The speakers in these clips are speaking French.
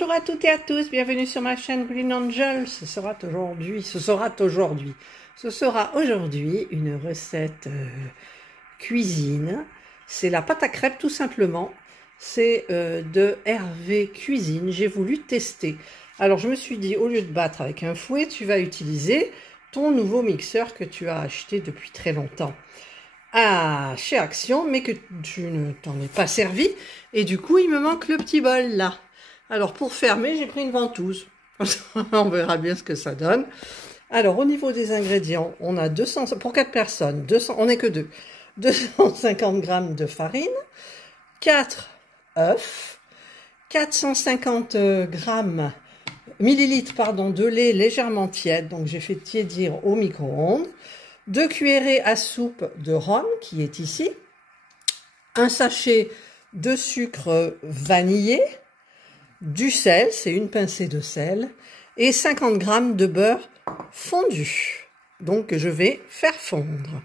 Bonjour à toutes et à tous, bienvenue sur ma chaîne Green Angel. Ce sera aujourd'hui une recette cuisine. C'est la pâte à crêpes tout simplement. C'est de Hervé Cuisine. J'ai voulu tester. Alors je me suis dit, au lieu de battre avec un fouet, tu vas utiliser ton nouveau mixeur que tu as acheté depuis très longtemps chez Action, mais que tu ne t'en es pas servi. Et du coup, il me manque le petit bol là. Alors pour fermer, j'ai pris une ventouse. On verra bien ce que ça donne. Alors au niveau des ingrédients, on a 200, pour 4 personnes, 200, on n'est que 2. 250 g de farine, 4 œufs, 450 millilitres de lait légèrement tiède, donc j'ai fait tiédir au micro-ondes, 2 cuillerées à soupe de rhum qui est ici, un sachet de sucre vanillé, du sel, c'est une pincée de sel, et 50 g de beurre fondu, donc que je vais faire fondre.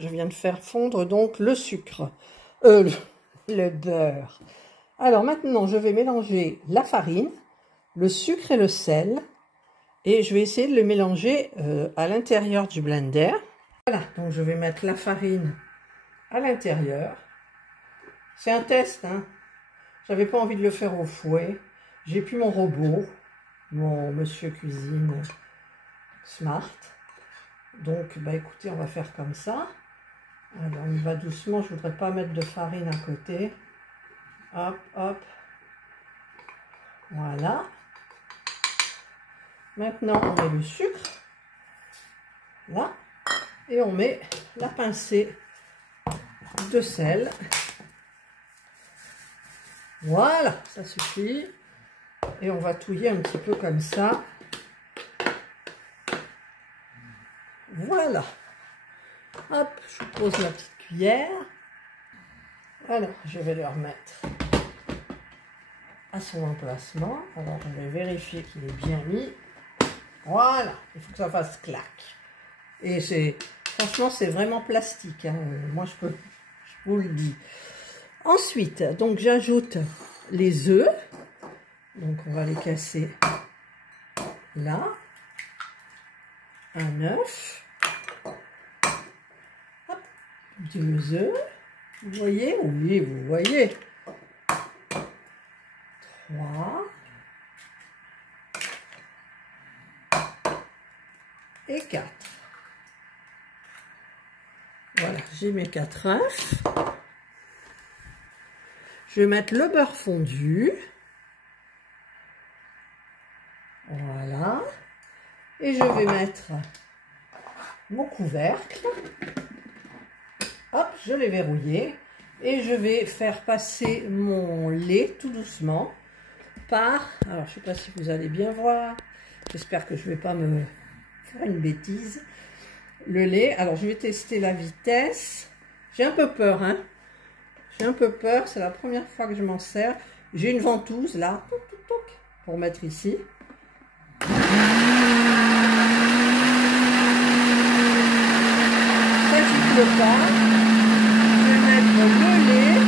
Je viens de faire fondre donc le sucre, le beurre. Alors maintenant, je vais mélanger la farine, le sucre et le sel, et je vais essayer de le mélanger à l'intérieur du blender. Voilà, donc je vais mettre la farine à l'intérieur. C'est un test, hein. J'avais pas envie de le faire au fouet. J'ai plus mon robot, mon Monsieur Cuisine Smart. Donc, bah écoutez, on va faire comme ça. Alors, on y va doucement. Je voudrais pas mettre de farine à côté. Hop, hop. Voilà. Maintenant, on met le sucre. Là. Et on met la pincée de sel. Voilà, ça suffit. Et on va touiller un petit peu comme ça. Voilà. Hop, je pose ma petite cuillère. Alors, je vais le remettre à son emplacement. Alors, je vais vérifier qu'il est bien mis. Voilà, il faut que ça fasse clac. Et franchement, c'est vraiment plastique, hein. Moi, je vous le dis. Ensuite, donc j'ajoute les œufs. Donc on va les casser là. Un œuf. Hop, deux œufs. Vous voyez? Oui, vous voyez. 3. Et 4. Voilà, j'ai mes 4 œufs. Je vais mettre le beurre fondu. Voilà. Et je vais mettre mon couvercle. Hop, je l'ai verrouillé. Et je vais faire passer mon lait tout doucement par... Alors, je ne sais pas si vous allez bien voir. J'espère que je ne vais pas me faire une bêtise. Le lait. Alors, je vais tester la vitesse. J'ai un peu peur, hein. J'ai un peu peur, c'est la première fois que je m'en sers. J'ai une ventouse là, pour mettre ici. Ça siffle pas. Je vais mettre le lait.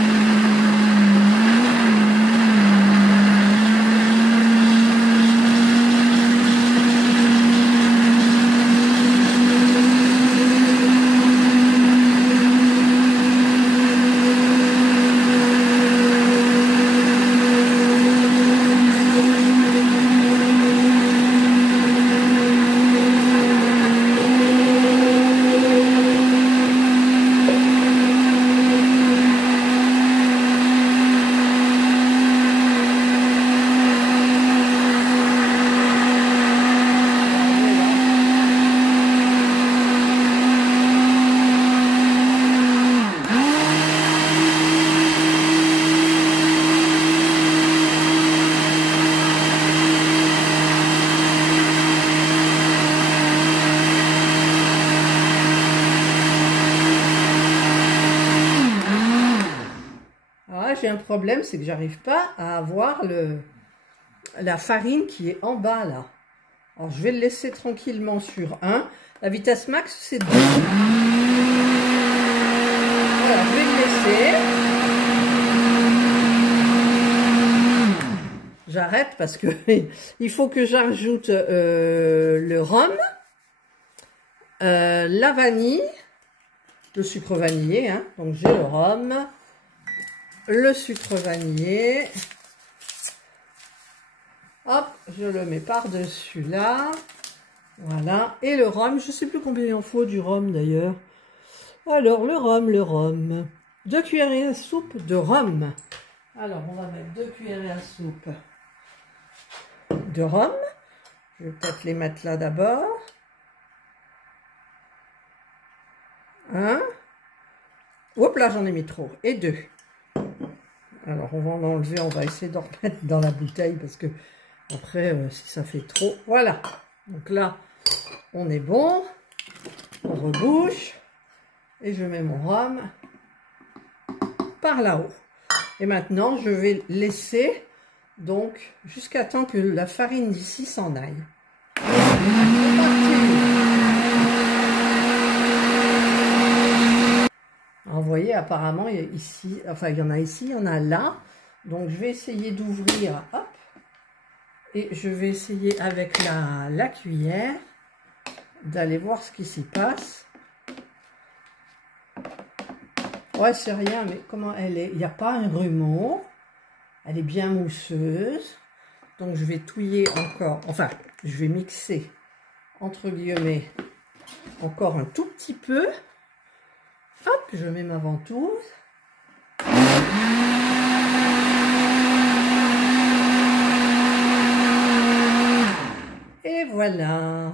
J'ai un problème, c'est que j'arrive pas à avoir la farine qui est en bas là. Alors je vais le laisser tranquillement sur 1. La vitesse max c'est 2. Voilà, je vais le laisser. j'arrête parce que il faut que j'ajoute le rhum, la vanille, le sucre vanillé, hein. Donc j'ai le rhum, le sucre vanillé. Hop, je le mets par-dessus là. Voilà. Et le rhum, je ne sais plus combien il en faut du rhum d'ailleurs. Alors, le rhum. 2 cuillerées à soupe de rhum. Alors, on va mettre 2 cuillerées à soupe de rhum. Je vais peut-être les mettre là d'abord. 1. Hop là, j'en ai mis trop. Et 2. Alors, on va en enlever. On va essayer d'en remettre dans la bouteille parce que après, si ça fait trop. Voilà. Donc là, on est bon. On rebouche. Et je mets mon rhum par là-haut. Et maintenant, je vais laisser donc jusqu'à temps que la farine d'ici s'en aille. Alors, vous voyez, apparemment, ici, enfin, il y en a ici, il y en a là. Donc, je vais essayer d'ouvrir. Hop. Et je vais essayer avec la cuillère d'aller voir ce qui s'y passe. Ouais, c'est rien, mais comment elle est? Il n'y a pas un grumeau. Elle est bien mousseuse. Donc, je vais touiller encore. Enfin, je vais mixer, entre guillemets, encore un tout petit peu. Hop, je mets ma ventouse. Et voilà.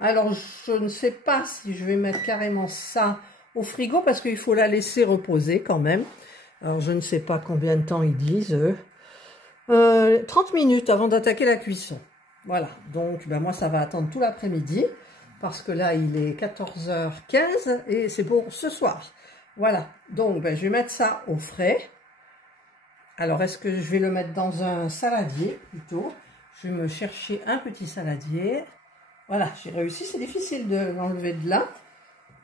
Alors, je ne sais pas si je vais mettre carrément ça au frigo parce qu'il faut la laisser reposer quand même. Alors, je ne sais pas combien de temps ils disent. 30 minutes avant d'attaquer la cuisson. Voilà. Donc, ben, moi, ça va attendre tout l'après-midi parce que là, il est 14h15 et c'est pour ce soir. Voilà. Donc, ben, je vais mettre ça au frais. Alors, est-ce que je vais le mettre dans un saladier plutôt? Je vais me chercher un petit saladier. Voilà, j'ai réussi. C'est difficile de l'enlever de là.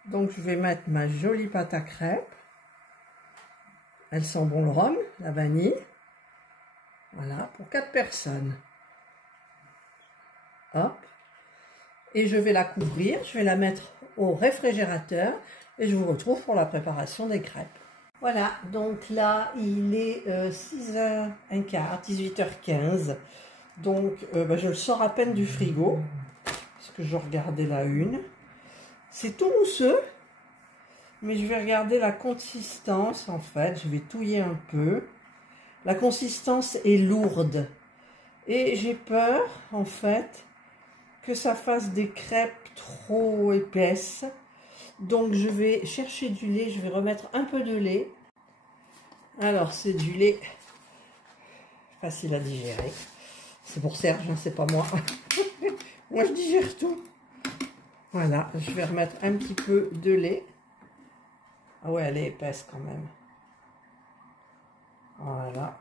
Donc, je vais mettre ma jolie pâte à crêpes. Elle sent bon le rhum, la vanille. Voilà, pour 4 personnes. Hop. Et je vais la couvrir. Je vais la mettre au réfrigérateur. Et je vous retrouve pour la préparation des crêpes. Voilà, donc là, il est 6h15, 18h15. Donc, je le sors à peine du frigo. Parce que je regardais la une. C'est tout mousseux. Mais je vais regarder la consistance, en fait. Je vais touiller un peu. La consistance est lourde. Et j'ai peur, en fait, que ça fasse des crêpes trop épaisses. Donc, je vais chercher du lait. Je vais remettre un peu de lait. Alors, c'est du lait facile à digérer. C'est pour Serge, hein, c'est pas moi. Moi, je digère tout. Voilà, je vais remettre un petit peu de lait. Ah ouais, elle est épaisse quand même. Voilà.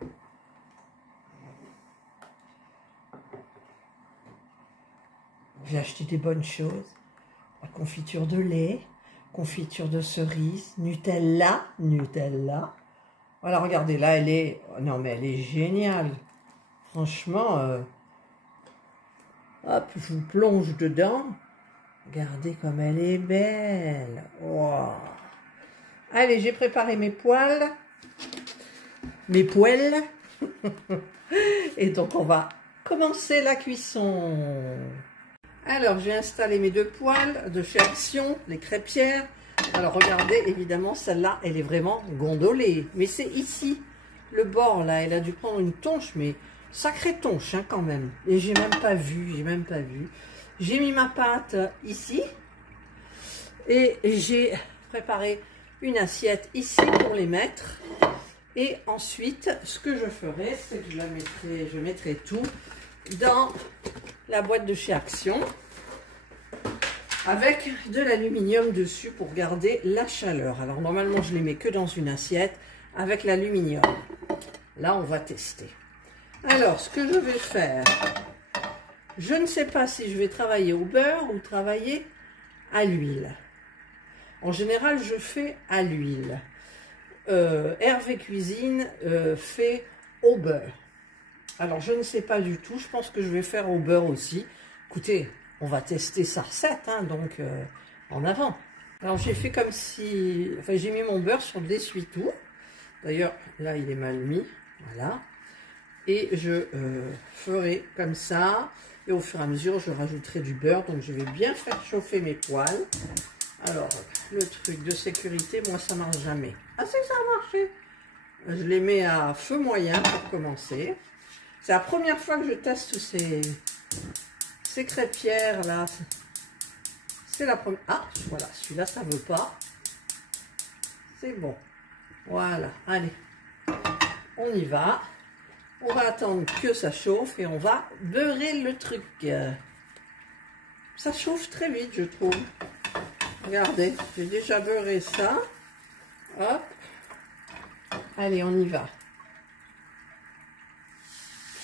J'ai acheté des bonnes choses. La confiture de lait, confiture de cerise, Nutella. Voilà, regardez, là, elle est... Non, mais elle est géniale. Franchement, hop, je vous plonge dedans. Regardez comme elle est belle. Wow. Allez, j'ai préparé mes poêles. Mes poêles. Et donc, on va commencer la cuisson. Alors, j'ai installé mes 2 poêles de chez Action, les crêpières. Alors, regardez, évidemment, celle-là, elle est vraiment gondolée. Mais c'est ici, le bord, là, elle a dû prendre une tonche, mais sacrée tonche, hein, quand même. Et j'ai même pas vu, J'ai mis ma pâte ici. Et j'ai préparé une assiette ici pour les mettre. Et ensuite, ce que je ferai, c'est que je mettrai tout dans la boîte de chez Action avec de l'aluminium dessus pour garder la chaleur. Alors normalement, je les mets que dans une assiette avec l'aluminium. Là, on va tester. Alors, ce que je vais faire, je ne sais pas si je vais travailler au beurre ou travailler à l'huile. En général, je fais à l'huile. Hervé Cuisine fait au beurre. Alors, je ne sais pas du tout. Je pense que je vais faire au beurre aussi. Écoutez, on va tester sa recette, hein, donc en avant. Alors, j'ai fait comme si... Enfin, j'ai mis mon beurre sur de l'essuie-tout. D'ailleurs, là, il est mal mis. Voilà. Et je ferai comme ça. Et au fur et à mesure, je rajouterai du beurre. Donc, je vais bien faire chauffer mes poêles. Alors, le truc de sécurité, moi, ça marche jamais. Ah, c'est que ça a marché. Je les mets à feu moyen pour commencer. C'est la première fois que je teste ces crêpières là. C'est la première. Ah, voilà, celui-là, ça veut pas. C'est bon. Voilà, allez. On y va. On va attendre que ça chauffe et on va beurrer le truc. Ça chauffe très vite, je trouve. Regardez, j'ai déjà beurré ça. Hop. Allez, on y va.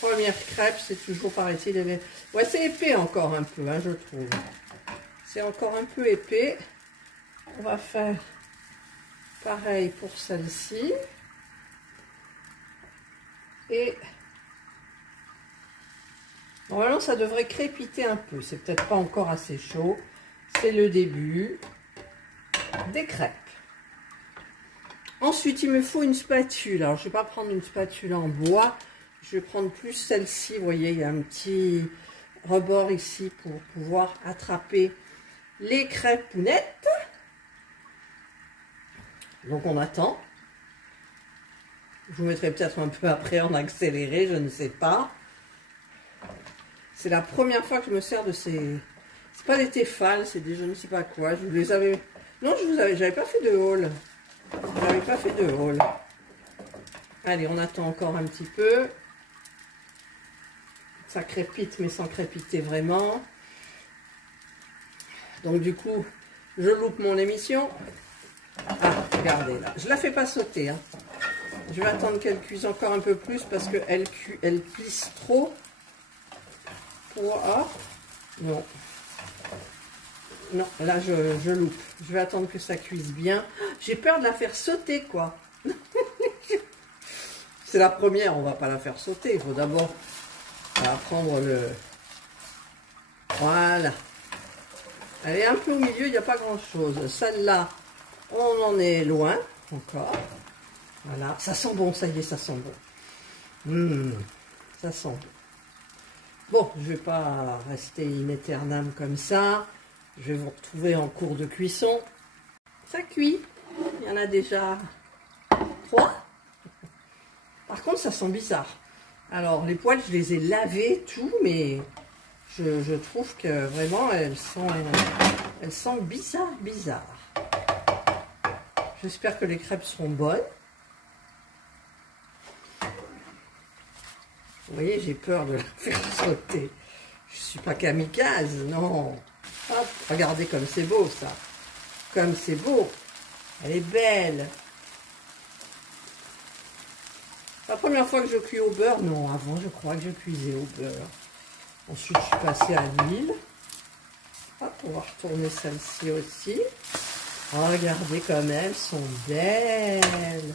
Première crêpe, c'est toujours, paraît-il, ouais, c'est épais encore un peu, hein, je trouve. C'est encore un peu épais. On va faire pareil pour celle-ci. Et normalement, ça devrait crépiter un peu. C'est peut-être pas encore assez chaud. C'est le début des crêpes. Ensuite, il me faut une spatule. Alors, je ne vais pas prendre une spatule en bois. Je vais prendre plus celle-ci. Vous voyez, il y a un petit rebord ici pour pouvoir attraper les crêpounettes. Donc, on attend. Je vous mettrai peut-être un peu après en accéléré, je ne sais pas. C'est la première fois que je me sers de ces... C'est pas des Tefal, c'est des je ne sais pas quoi. Je vous les avais... Non, j'avais pas fait de haul. J'avais pas fait de haul. Allez, on attend encore un petit peu. Ça crépite, mais sans crépiter vraiment. Donc du coup, je loupe mon émission. Ah, regardez là. Je la fais pas sauter. Hein. Je vais attendre qu'elle cuise encore un peu plus parce qu'elle elle plisse trop. Ah, non. Non, là je loupe. Je vais attendre que ça cuise bien. J'ai peur de la faire sauter, quoi. C'est la première, on va pas la faire sauter. Il faut d'abord prendre le... Voilà. Elle est un peu au milieu, il n'y a pas grand-chose. Celle-là, on en est loin encore. Voilà. Ça sent bon, ça y est, ça sent bon. Ça sent bon. Bon, je ne vais pas rester in aeternam comme ça. Je vais vous retrouver en cours de cuisson. Ça cuit. Il y en a déjà 3. Par contre, ça sent bizarre. Alors, les poêles, je les ai lavées, tout, mais je trouve que vraiment, elles sentent bizarre. J'espère que les crêpes seront bonnes. Vous voyez, j'ai peur de la faire sauter. Je ne suis pas kamikaze, non. Hop, regardez comme c'est beau, ça. Comme c'est beau. Elle est belle. La première fois que je cuis au beurre, non, avant, je crois que je cuisais au beurre. Ensuite, je suis passée à l'huile. Hop, on va retourner celle-ci aussi. Oh, regardez comme elles sont belles.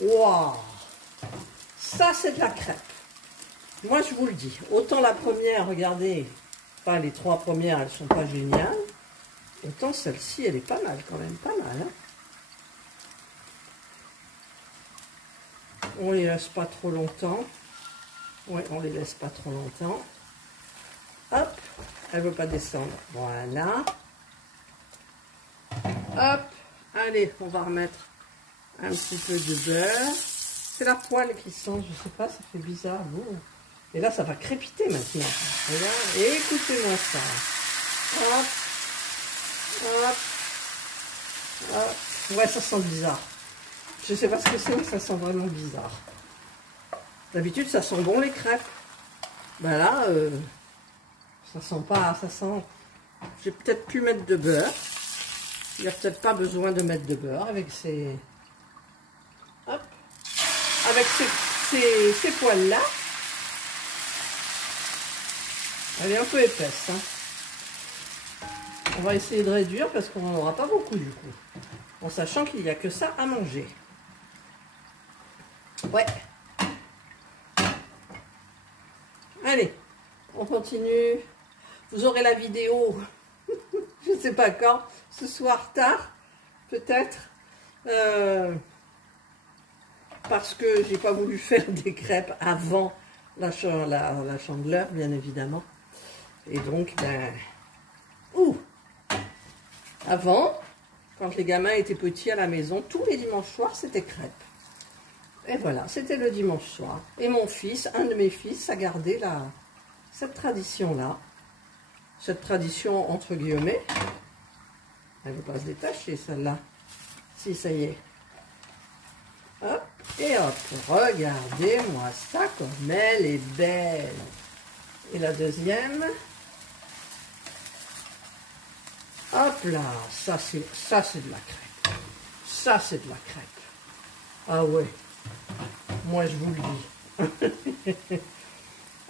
Waouh! Ça, c'est de la crêpe. Moi, je vous le dis, autant la première, regardez, enfin, les 3 premières, elles sont pas géniales, autant celle-ci, elle est pas mal quand même, pas mal. Hein, on les laisse pas trop longtemps. Ouais, on les laisse pas trop longtemps. Hop, elle veut pas descendre. Voilà. Hop, allez, on va remettre un petit peu de beurre. C'est la poêle qui sent, je sais pas, ça fait bizarre. Bon. Et là, ça va crépiter maintenant. Regarde, et écoutez-moi ça. Hop, hop, hop. Ouais, ça sent bizarre. Je sais pas ce que c'est, mais ça sent vraiment bizarre. D'habitude, ça sent bon les crêpes. Ben là, ça sent pas, ça sent... J'ai peut-être pu mettre de beurre. Il n'y a peut-être pas besoin de mettre de beurre avec ces... Hop. Avec ces poêles-là. Elle est un peu épaisse. Hein. On va essayer de réduire parce qu'on n'en aura pas beaucoup du coup. En sachant qu'il n'y a que ça à manger. Ouais. Allez, on continue. Vous aurez la vidéo, je ne sais pas quand, ce soir tard, peut-être. Parce que j'ai pas voulu faire des crêpes avant la chandeleur, bien évidemment. Et donc, ben... Avant, quand les gamins étaient petits à la maison, tous les dimanches soirs, c'était crêpes. Et voilà, c'était le dimanche soir. Et mon fils, un de mes fils, a gardé cette tradition-là. Cette tradition entre guillemets. Elle ne veut pas se détacher, celle-là. Si, ça y est. Hop, et hop. Regardez-moi ça comme elle est belle. Et la deuxième. Hop là, ça c'est de la crêpe. Ça c'est de la crêpe. Ah ouais. Moi je vous le dis.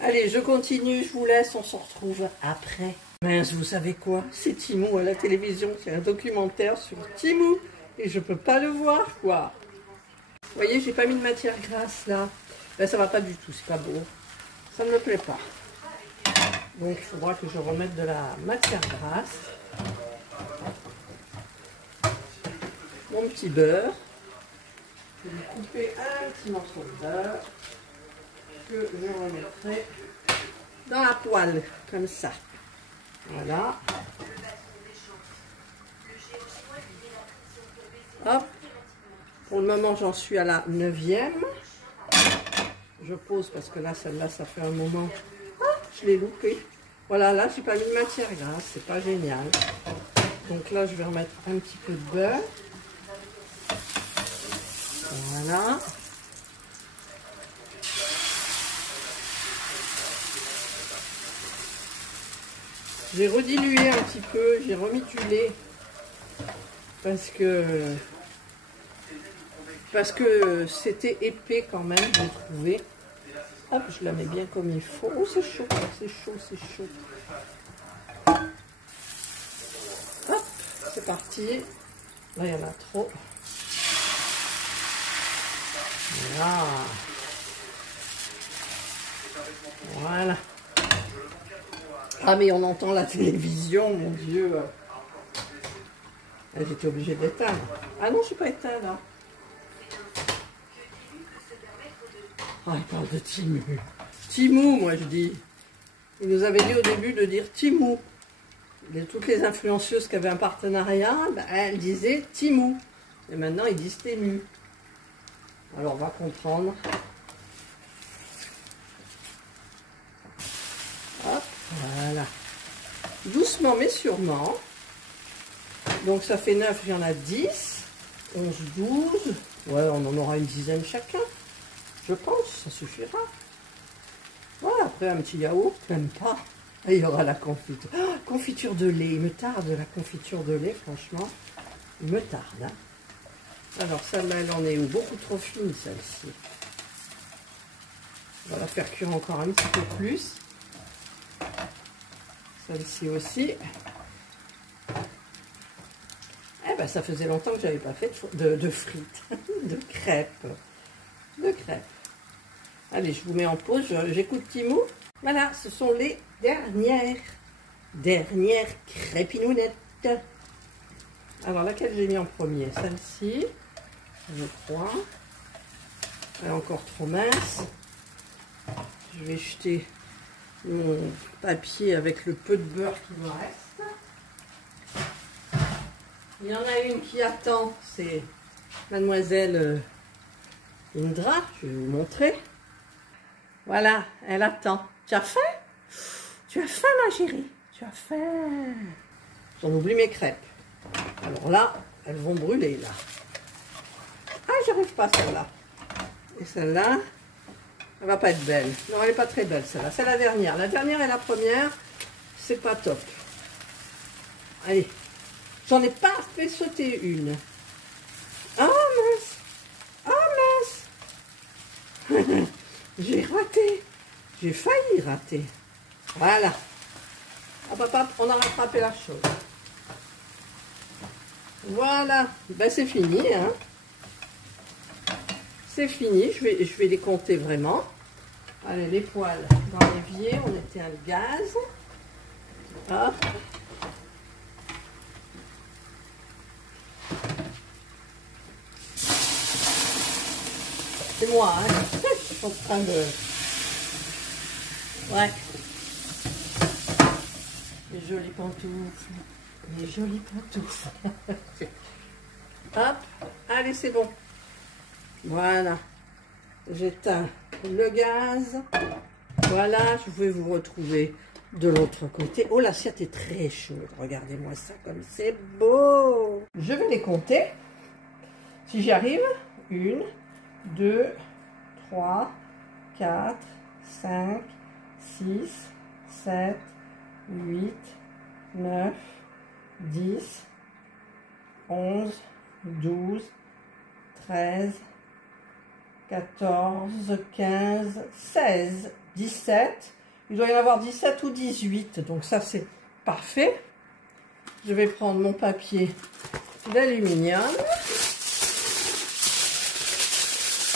Allez, je continue, je vous laisse, on se retrouve après. Mince, vous savez quoi? C'est Timou à la télévision, c'est un documentaire sur Timou. Et je peux pas le voir, quoi. Vous voyez, j'ai pas mis de matière grasse, là. Ben, ça va pas du tout, c'est pas beau. Ça ne me plaît pas. Donc, il faudra que je remette de la matière grasse. Mon petit beurre. Je vais couper un petit morceau de beurre que je remettrai dans la poêle, comme ça. Voilà. Hop. Pour le moment, j'en suis à la 9e. Je pose parce que là, celle-là, ça fait un moment. Ah, je l'ai loupé. Voilà, là, j'ai pas mis de matière grasse. C'est pas génial. Donc là, je vais remettre un petit peu de beurre. Voilà. J'ai redilué un petit peu, j'ai remis du lait parce que c'était épais quand même, j'ai trouvé. Hop, je la mets bien comme il faut. Oh, c'est chaud, c'est chaud, c'est chaud. Hop, c'est parti. Là, il y en a trop. Voilà. Voilà. Ah, mais on entend la télévision, mon Dieu. J'étais obligée d'éteindre. Ah non, je ne suis pas éteint, là. Ah, il parle de Timou. Timou, moi, je dis. Il nous avait dit au début de dire Timou. Toutes les influenceuses qui avaient un partenariat, ben, elles disaient Timou. Et maintenant, ils disent Tému. Alors, on va comprendre. Hop, voilà. Doucement mais sûrement. Donc ça fait 9, il y en a 10, 11, 12. Ouais, on en aura une dizaine chacun. Je pense, ça suffira. Voilà, après un petit yaourt, même pas. Et il y aura la confiture. Oh, confiture de lait, il me tarde la confiture de lait, franchement. Il me tarde. Hein. Alors celle-là, elle en est où? Beaucoup trop fine, celle-ci. On va la faire cuire encore un petit peu plus. Celle-ci aussi. Eh ben, ça faisait longtemps que je n'avais pas fait de frites, de crêpes. Allez, je vous mets en pause, j'écoute Timou. Voilà, ce sont les dernières crépinounettes. Alors, laquelle j'ai mis en premier? Celle-ci, je crois. Elle est encore trop mince. Je vais jeter mon papier avec le peu de beurre qui me reste. Il y en a une qui attend, c'est mademoiselle Indra, je vais vous montrer. Voilà, elle attend. Tu as faim? Tu as faim, ma chérie? Tu as faim? J'en oublie mes crêpes. Alors là, elles vont brûler, là. Ah, j'arrive pas, celle-là. Et celle-là, elle va pas être belle. Non, elle n'est pas très belle, celle-là. C'est la dernière. La dernière et la première, c'est pas top. Allez. J'en ai pas fait sauter une. Oh mince! Oh mince! J'ai raté. J'ai failli rater. Voilà. Hop, hop, hop, on a rattrapé la chose. Voilà. Ben c'est fini. Hein. C'est fini. Je vais les compter vraiment. Allez, les poêles dans l'évier, on éteint le gaz. Hop. C'est moi, hein. Je suis en train de... Ouais. Mes jolies pantoufles. Mes jolies pantoufles. Hop. Allez, c'est bon. Voilà. J'éteins le gaz. Voilà, je vais vous retrouver de l'autre côté. Oh, l'assiette est très chaude. Regardez-moi ça comme c'est beau. Je vais les compter. Si j'y arrive, 1, 2, 3, 4, 5, 6, 7, 8, 9, 10, 11, 12, 13, 14, 15, 16, 17. Il doit y en avoir 17 ou 18. Donc ça, c'est parfait. Je vais prendre mon papier d'aluminium.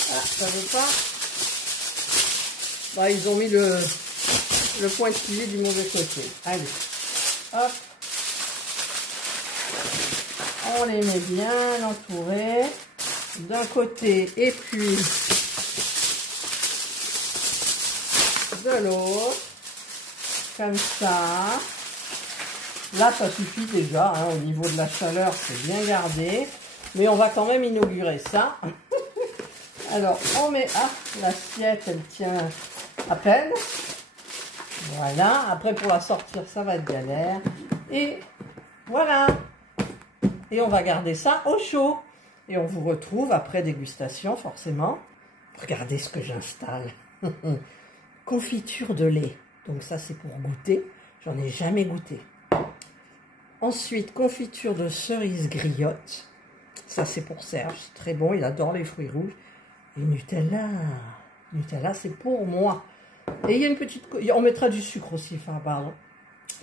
Ah, ça veut pas. Bah, ils ont mis le pointillé du mauvais côté. Allez, hop. On les met bien entourés d'un côté et puis de l'autre, comme ça. Là, ça suffit déjà, hein, au niveau de la chaleur, c'est bien gardé. Mais on va quand même inaugurer ça. Alors, on met... Ah, l'assiette, elle tient à peine. Voilà. Après, pour la sortir, ça va être galère. Et voilà. Et on va garder ça au chaud. Et on vous retrouve après dégustation, forcément. Regardez ce que j'installe. Confiture de lait. Donc ça, c'est pour goûter. J'en ai jamais goûté. Ensuite, confiture de cerise griotte. Ça, c'est pour Serge. C'est très bon. Il adore les fruits rouges. Et Nutella. Nutella, c'est pour moi. Et il y a une petite... On mettra du sucre aussi. Enfin, pardon.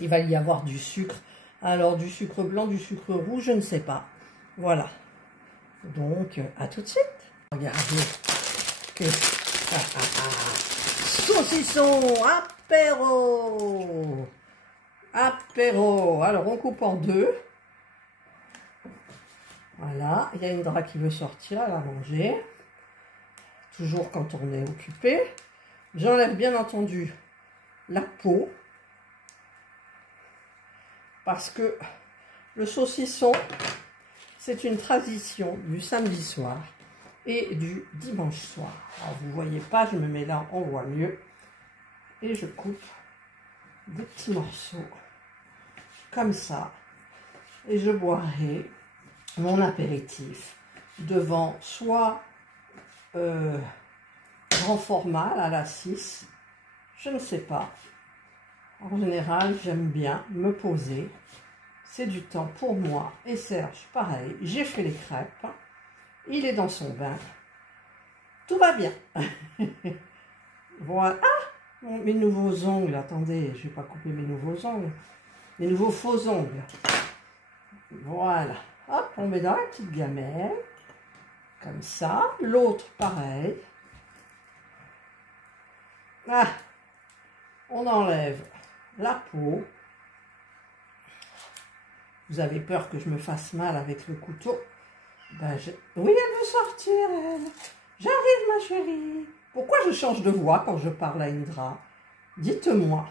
Il va y avoir du sucre. Alors, du sucre blanc, du sucre rouge, je ne sais pas. Voilà. Donc, à tout de suite. Regardez. Saucisson apéro. Apéro. Alors, on coupe en deux. Voilà. Il y a une Indra qui veut sortir, elle a mangé. Toujours quand on est occupé. J'enlève bien entendu la peau. Parce que le saucisson, c'est une tradition du samedi soir et du dimanche soir. Alors, vous ne voyez pas, je me mets là, on voit mieux. Et je coupe des petits morceaux comme ça. Et je boirai mon apéritif devant soit grand format à la 6, je ne sais pas. En général, j'aime bien me poser. C'est du temps pour moi. Et Serge, pareil. J'ai fait les crêpes. Il est dans son bain. Tout va bien. Voilà. Ah, mes nouveaux ongles. Attendez, je ne vais pas couper mes nouveaux ongles. Les nouveaux faux ongles. Voilà. Hop, on met dans la petite gamelle. Comme ça. L'autre, pareil. Ah, on enlève la peau. Vous avez peur que je me fasse mal avec le couteau? Ben, oui, elle veut sortir, elle. J'arrive, ma chérie. Pourquoi je change de voix quand je parle à Indra? Dites-moi.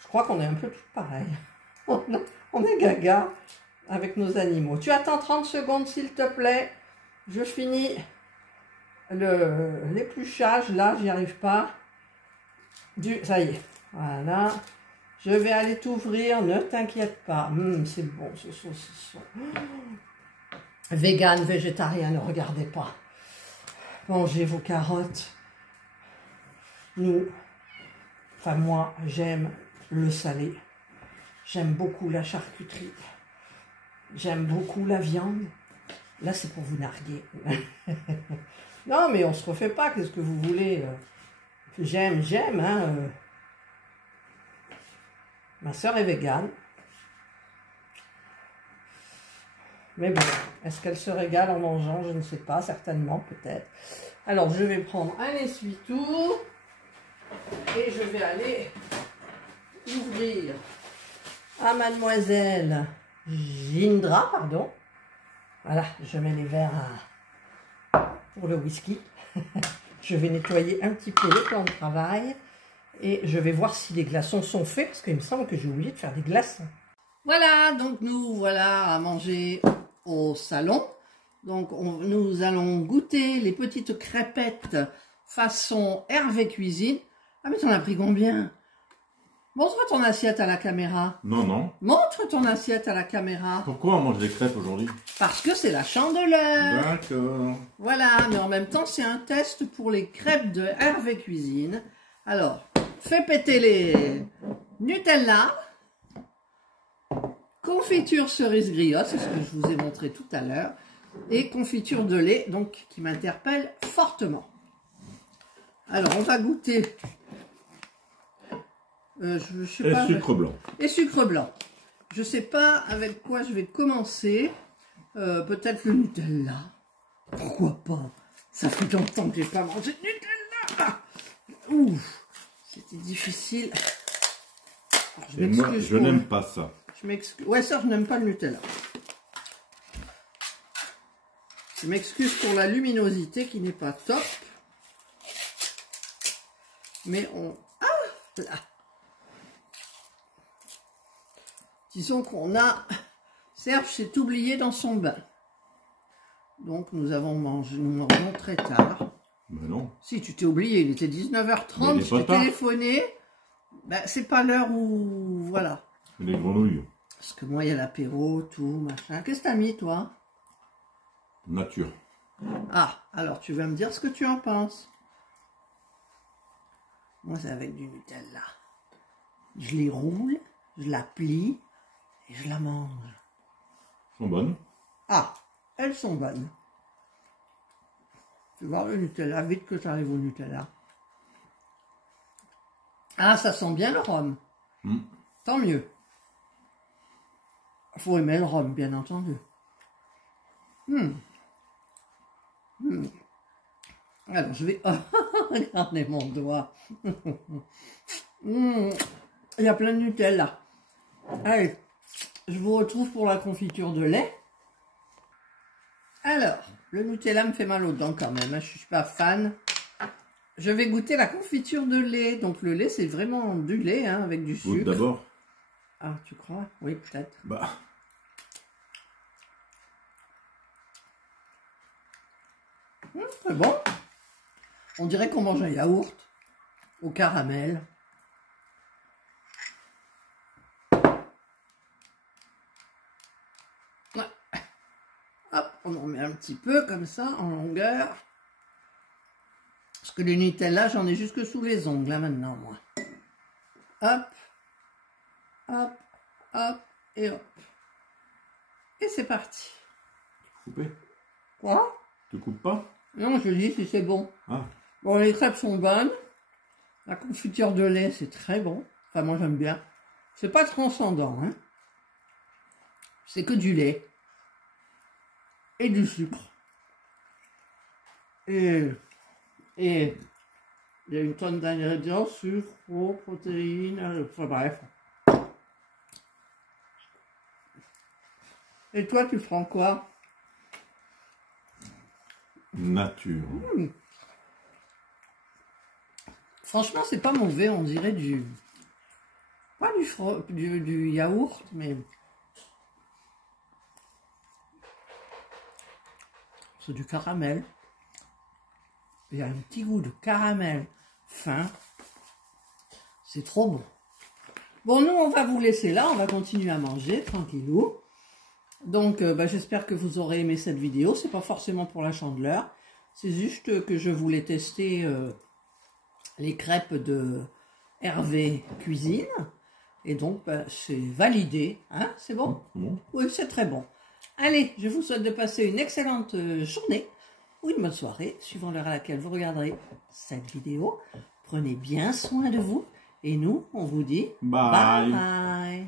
Je crois qu'on est un peu toutes pareilles. On est gaga avec nos animaux. Tu attends 30 secondes, s'il te plaît. Je finis l'épluchage. Là, j'y arrive pas. Ça y est. Voilà. Je vais aller t'ouvrir, ne t'inquiète pas. C'est bon ce saucisson. Vegan, végétarien, ne regardez pas. Mangez vos carottes. Nous, enfin moi, j'aime le salé. J'aime beaucoup la charcuterie. J'aime beaucoup la viande. Là, c'est pour vous narguer. Non, mais on se refait pas. Qu'est-ce que vous voulez? J'aime, hein. Ma soeur est végane. Mais bon, est-ce qu'elle se régale en mangeant? Je ne sais pas, certainement, peut-être. Alors, je vais prendre un essuie-tout. Et je vais aller ouvrir à mademoiselle Gindra, pardon. Voilà, je mets les verres pour le whisky. Je vais nettoyer un petit peu le plan de travail et je vais voir si les glaçons sont faits parce qu'il me semble que j'ai oublié de faire des glaçons. Voilà, donc nous voilà à manger au salon. Donc nous allons goûter les petites crêpettes façon Hervé Cuisine. Ah mais t'en as pris combien? Montre ton assiette à la caméra. Non, non. Montre ton assiette à la caméra. Pourquoi on mange des crêpes aujourd'hui? Parce que c'est la Chandeleur. D'accord. Voilà, mais en même temps, c'est un test pour les crêpes de Hervé Cuisine. Alors, fais péter les Nutella. Confiture cerise griotte, c'est ce que je vous ai montré tout à l'heure. Et confiture de lait, donc, qui m'interpelle fortement. Alors, on va goûter... je sais pas, sucre blanc. Et sucre blanc. Je sais pas avec quoi je vais commencer. Peut-être le Nutella. Pourquoi pas? Ça fait longtemps que j'ai pas mangé de Nutella. Ouf, c'était difficile. Alors, Et moi, je n'aime pas ça. Je m'excuse. Ouais, ça, je n'aime pas le Nutella. Je m'excuse pour la luminosité qui n'est pas top. Mais on... Ah là. Disons qu'on a... Serge s'est oublié dans son bain. Donc nous avons mangé, nous mangeons très tard. Ben non. Si, tu t'es oublié, il était 19h30, je t'ai téléphoné. Ben, c'est pas l'heure où... Voilà. Les grenouilles. Parce que moi, il y a l'apéro, tout, machin. Qu'est-ce que t'as mis, toi? Nature. Ah, alors tu vas me dire ce que tu en penses. Moi, c'est avec du Nutella. Je les roule, je la plie et je la mange. Elles sont bonnes. Ah, elles sont bonnes. Tu vois le Nutella, vite que tu arrives au Nutella. Ah, ça sent bien le rhum. Tant mieux. Il faut aimer le rhum, bien entendu. Alors, je vais... Regardez mon doigt. Il y a plein de Nutella. Allez, je vous retrouve pour la confiture de lait. Alors, le Nutella me fait mal aux dents quand même, hein, je ne suis pas fan. Je vais goûter la confiture de lait. Donc le lait, c'est vraiment du lait hein, avec du sucre. D'abord. Ah, tu crois? Oui, peut-être. Bah. C'est bon. On dirait qu'on mange un yaourt au caramel. Ouais. Hop, on en met un petit peu comme ça, en longueur. Parce que le Nutella, j'en ai jusque sous les ongles, là, maintenant, moi. Hop, hop, hop, et hop. Et c'est parti. Couper. Quoi? Tu coupes pas? Non, je dis si c'est bon. Ah. Bon, les crêpes sont bonnes. La confiture de lait, c'est très bon. Enfin, moi, j'aime bien. C'est pas transcendant, hein. C'est que du lait. Et du sucre. Et il y a une tonne d'ingrédients, sucre, eau, protéines, enfin bref. Et toi, tu prends quoi? Nature. Franchement, c'est pas mauvais, on dirait du... Pas du yaourt, mais... C'est du caramel. Il y a un petit goût de caramel fin. C'est trop bon. Bon, nous, on va vous laisser là. On va continuer à manger, tranquillou. Donc, j'espère que vous aurez aimé cette vidéo. C'est pas forcément pour la Chandeleur. C'est juste que je voulais tester les crêpes de Hervé Cuisine. Et donc, c'est validé. Hein, c'est bon? Oui, c'est très bon. Allez, je vous souhaite de passer une excellente journée ou une bonne soirée, suivant l'heure à laquelle vous regarderez cette vidéo. Prenez bien soin de vous et nous, on vous dit bye. bye.